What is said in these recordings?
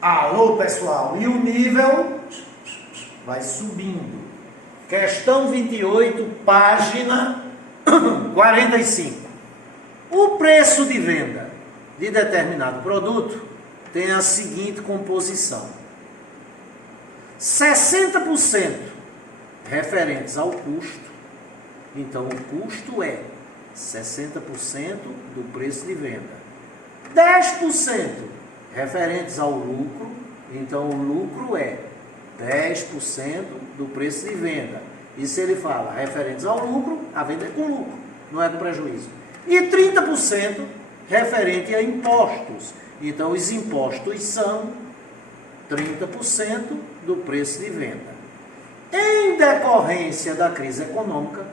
Alô, pessoal, e o nível vai subindo. Questão 28, página 45. O preço de venda de determinado produto tem a seguinte composição: 60% referentes ao custo. Então, o custo é 60% do preço de venda. 10% referentes ao lucro. Então, o lucro é 10% do preço de venda. E se ele fala referentes ao lucro, a venda é com lucro, não é com prejuízo. E 30% referente a impostos. Então, os impostos são 30% do preço de venda. Em decorrência da crise econômica,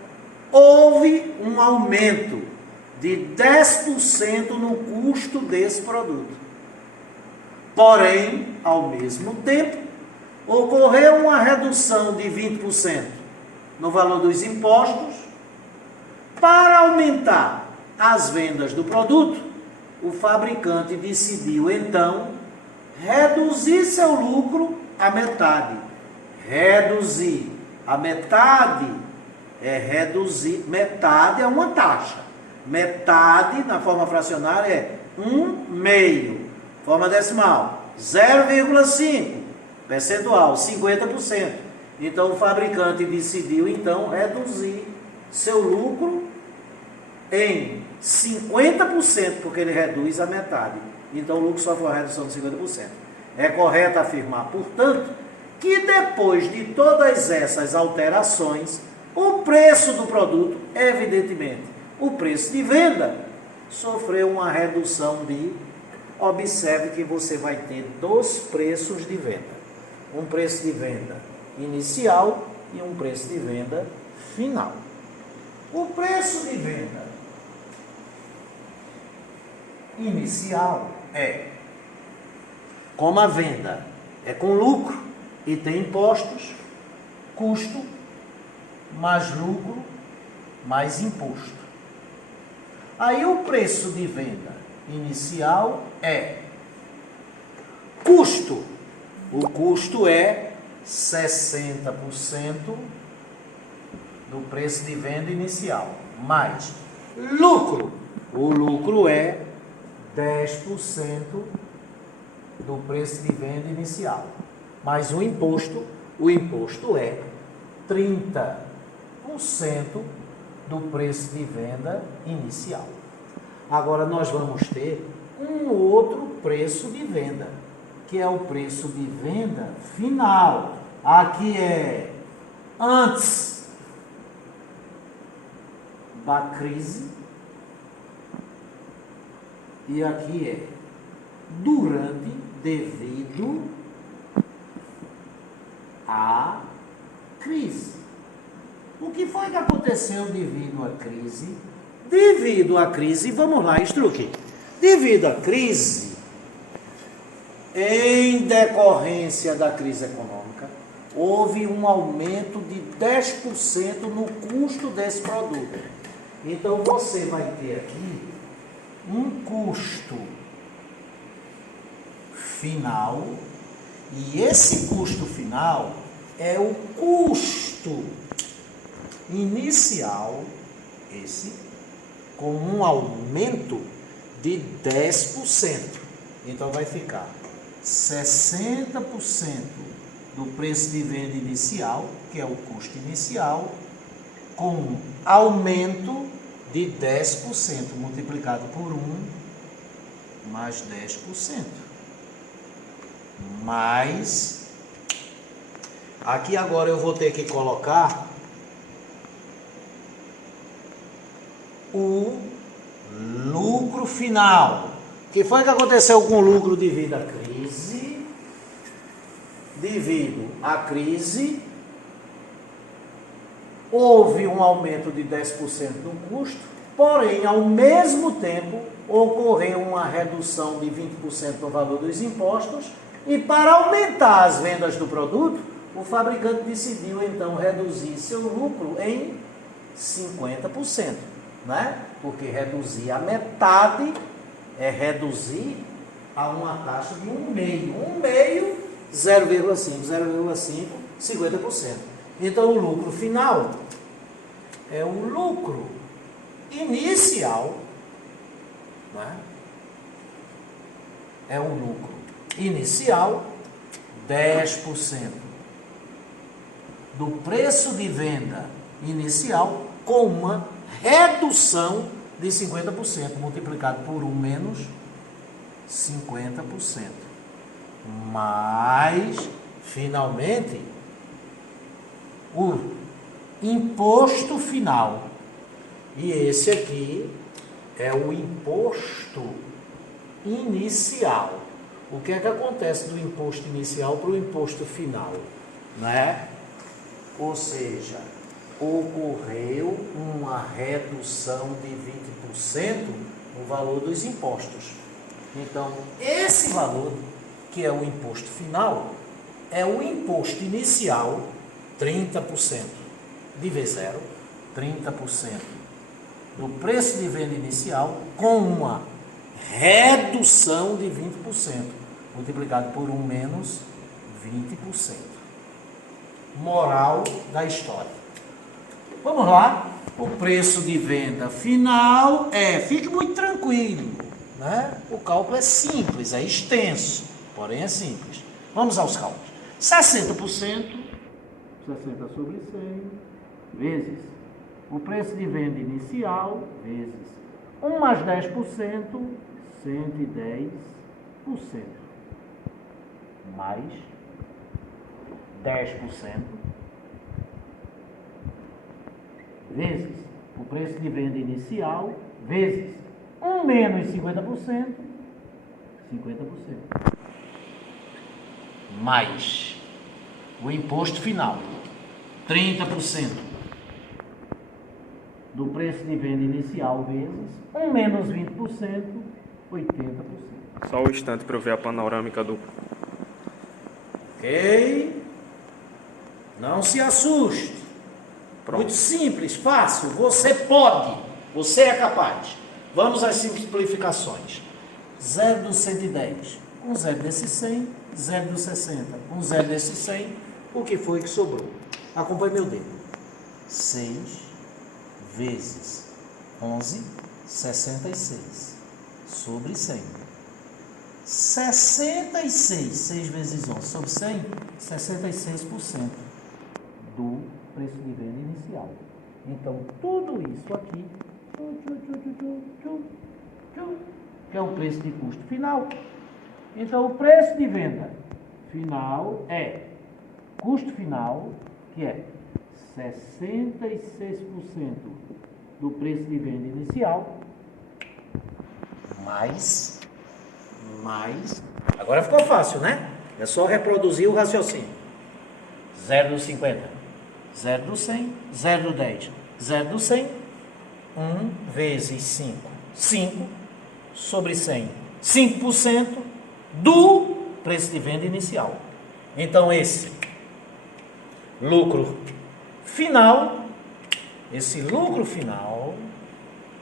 houve um aumento de 10% no custo desse produto. Porém, ao mesmo tempo, ocorreu uma redução de 20% no valor dos impostos. Para aumentar as vendas do produto, o fabricante decidiu, então, reduzir seu lucro à metade. Reduzir a metade metade é uma taxa. Metade, na forma fracionária, é 1/2. Forma decimal, 0,5. Percentual, 50%. Então, o fabricante decidiu, então, reduzir seu lucro em 50%, porque ele reduz a metade. Então, o lucro só foi a redução de 50%. É correto afirmar, portanto, que depois de todas essas alterações, o preço do produto, evidentemente, o preço de venda, sofreu uma redução de... Observe que você vai ter dois preços de venda. Um preço de venda inicial e um preço de venda final. O preço de venda inicial é, como a venda é com lucro e tem impostos, custo mais lucro mais imposto. Aí o preço de venda inicial é custo. O custo é 60% do preço de venda inicial, mais lucro. O lucro é 10% do preço de venda inicial, mais o imposto é 30% do preço de venda inicial. Agora nós vamos ter um outro preço de venda, que é o preço de venda final. Aqui é antes da crise e aqui é durante, devido à crise. O que foi que aconteceu devido à crise? Devido à crise, vamos lá, instruque. Devido à crise, em decorrência da crise econômica, houve um aumento de 10% no custo desse produto. Então, você vai ter aqui um custo final, e esse custo final é o custo inicial, com um aumento de 10%. Então, vai ficar 60% do preço de venda inicial, que é o custo inicial, com aumento de 10%, multiplicado por 1, mais 10%. Mais, aqui agora eu vou ter que colocar o lucro final. O que foi que aconteceu com o lucro devido à crise? Devido à crise, houve um aumento de 10% no custo, porém, ao mesmo tempo, ocorreu uma redução de 20% no valor dos impostos, e para aumentar as vendas do produto, o fabricante decidiu, então, reduzir seu lucro em 50%. Né? Porque reduzir a metade é reduzir a uma taxa de 1,5. 0,5, 0,5, 50%. Então, o lucro final é o lucro inicial, não é? É o lucro inicial, 10% do preço de venda inicial, com uma redução de 50%, multiplicado por 1 menos 50%. Mas, finalmente, o imposto final. E esse aqui é o imposto inicial. O que é que acontece do imposto inicial para o imposto final? Né? Ou seja, ocorreu uma redução de 20% no valor dos impostos. Então, esse valor, que é o imposto final, é o imposto inicial, 30% de V0, 30% do preço de venda inicial, com uma redução de 20%, multiplicado por 1 menos 20%. Moral da história. Vamos lá. O preço de venda final fique muito tranquilo, né? O cálculo é simples, é extenso, porém é simples. Vamos aos cálculos. 60%, 60 sobre 100, vezes o preço de venda inicial, vezes 1 mais 10%, 110%, mais 10%, vezes o preço de venda inicial, vezes 1 menos 50%, 50%, mais o imposto final, 30% do preço de venda inicial, vezes 1 menos 20%, 80%. Só um instante para eu ver a panorâmica do... Ok? Não se assuste. Pronto. Muito simples, fácil. Você pode. Você é capaz. Vamos às simplificações. 0 do 110. Um 0 desse 100. 0 do 60. Um 0 desse 100. O que foi que sobrou? Acompanhe meu dedo. 6 vezes 11, 66. Sobre 100. 66. 6 vezes 11 sobre 100. 66% do preço de venda inicial. Então, tudo isso aqui, que é o preço de custo final. Então, o preço de venda final é custo final, que é 66% do preço de venda inicial, mais, agora ficou fácil, né? É só reproduzir o raciocínio. 0 do 50, 0 do 100, 0 do 10, 0 do 100, 1 vezes 5, 5 sobre 100, 5% do preço de venda inicial. Então, esse lucro final,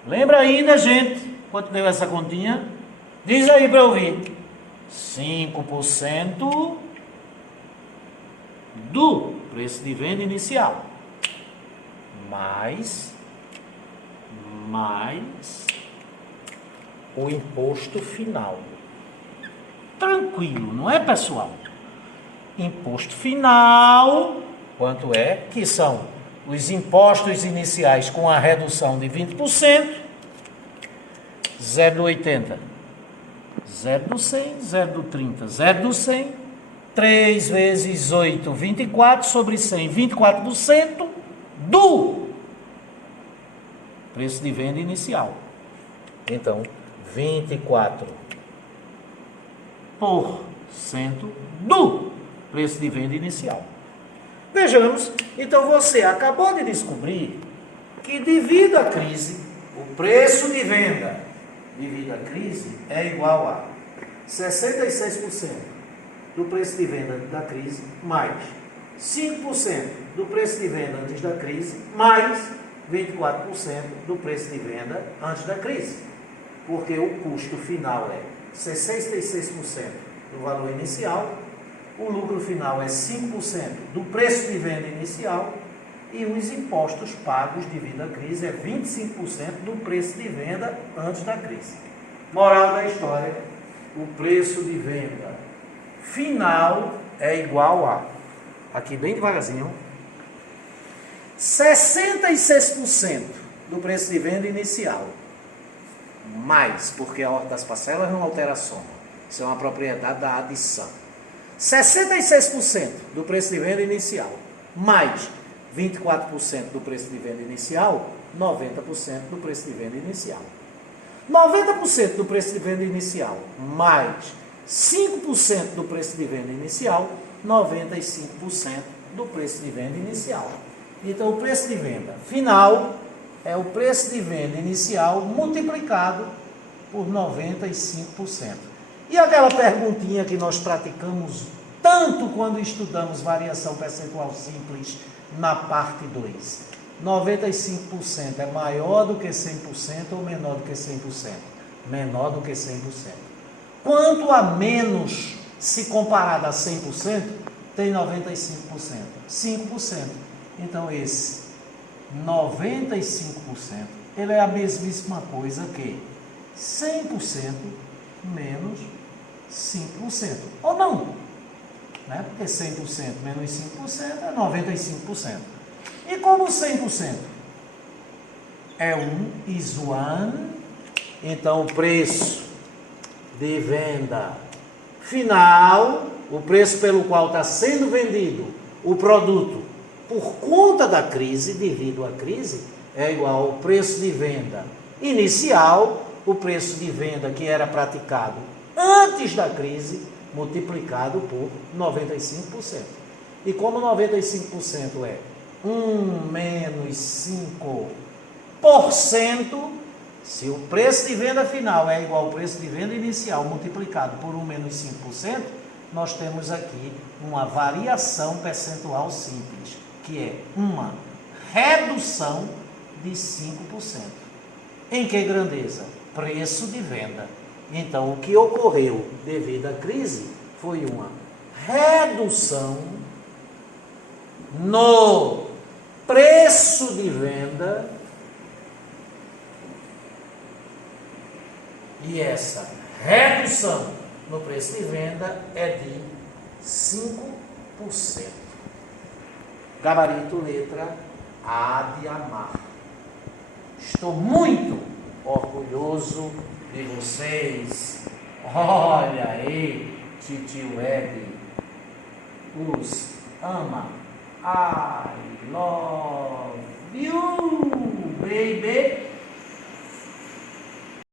lembra ainda, gente, quanto deu essa continha? Diz aí para eu ouvir. 5% do preço de venda inicial, mais o imposto final. Tranquilo, não é, pessoal? Imposto final, quanto é? Que são os impostos iniciais com a redução de 20%, 0 do 80, 0 do 100, 0 do 30, 0 do 100, 3 vezes 8, 24 sobre 100, 24% do preço de venda inicial. Então, 24% do preço de venda inicial. Vejamos, então você acabou de descobrir que devido à crise, o preço de venda devido à crise é igual a 66% do preço de venda da crise, mais 5% do preço de venda antes da crise, mais 24% do preço de venda antes da crise. Porque o custo final é 66% do valor inicial, o lucro final é 5% do preço de venda inicial e os impostos pagos devido à crise é 25% do preço de venda antes da crise. Moral da história, o preço de venda final é igual a, aqui bem devagarzinho, 66% do preço de venda inicial, mais, porque a ordem das parcelas não altera a soma, isso é uma propriedade da adição. 66% do preço de venda inicial, mais 24% do preço de venda inicial, 90% do preço de venda inicial. 90% do preço de venda inicial, mais 5% do preço de venda inicial, 95% do preço de venda inicial. Então, o preço de venda final é o preço de venda inicial multiplicado por 95%. E aquela perguntinha que nós praticamos tanto quando estudamos variação percentual simples na parte 2. 95% é maior do que 100% ou menor do que 100%? Menor do que 100%. Quanto a menos, se comparado a 100%, tem 95%. 5%. Então, esse 95%, ele é a mesmíssima coisa que 100% menos 5%. Ou não? Né? Porque 100% menos 5% é 95%. E como 100% é 1 is 1, então o preço de venda final, o preço pelo qual está sendo vendido o produto por conta da crise, devido à crise, é igual ao preço de venda inicial, o preço de venda que era praticado antes da crise, multiplicado por 95%. E como 95% é 1 menos 5%, se o preço de venda final é igual ao preço de venda inicial multiplicado por 1 menos 5%, nós temos aqui uma variação percentual simples, que é uma redução de 5%. Em que grandeza? Preço de venda. Então, o que ocorreu devido à crise foi uma redução no preço de venda, e essa redução no preço de venda é de 5%. Gabarito letra A de amar. Estou muito orgulhoso de vocês. Olha aí, Titio Web os ama. I love you, baby.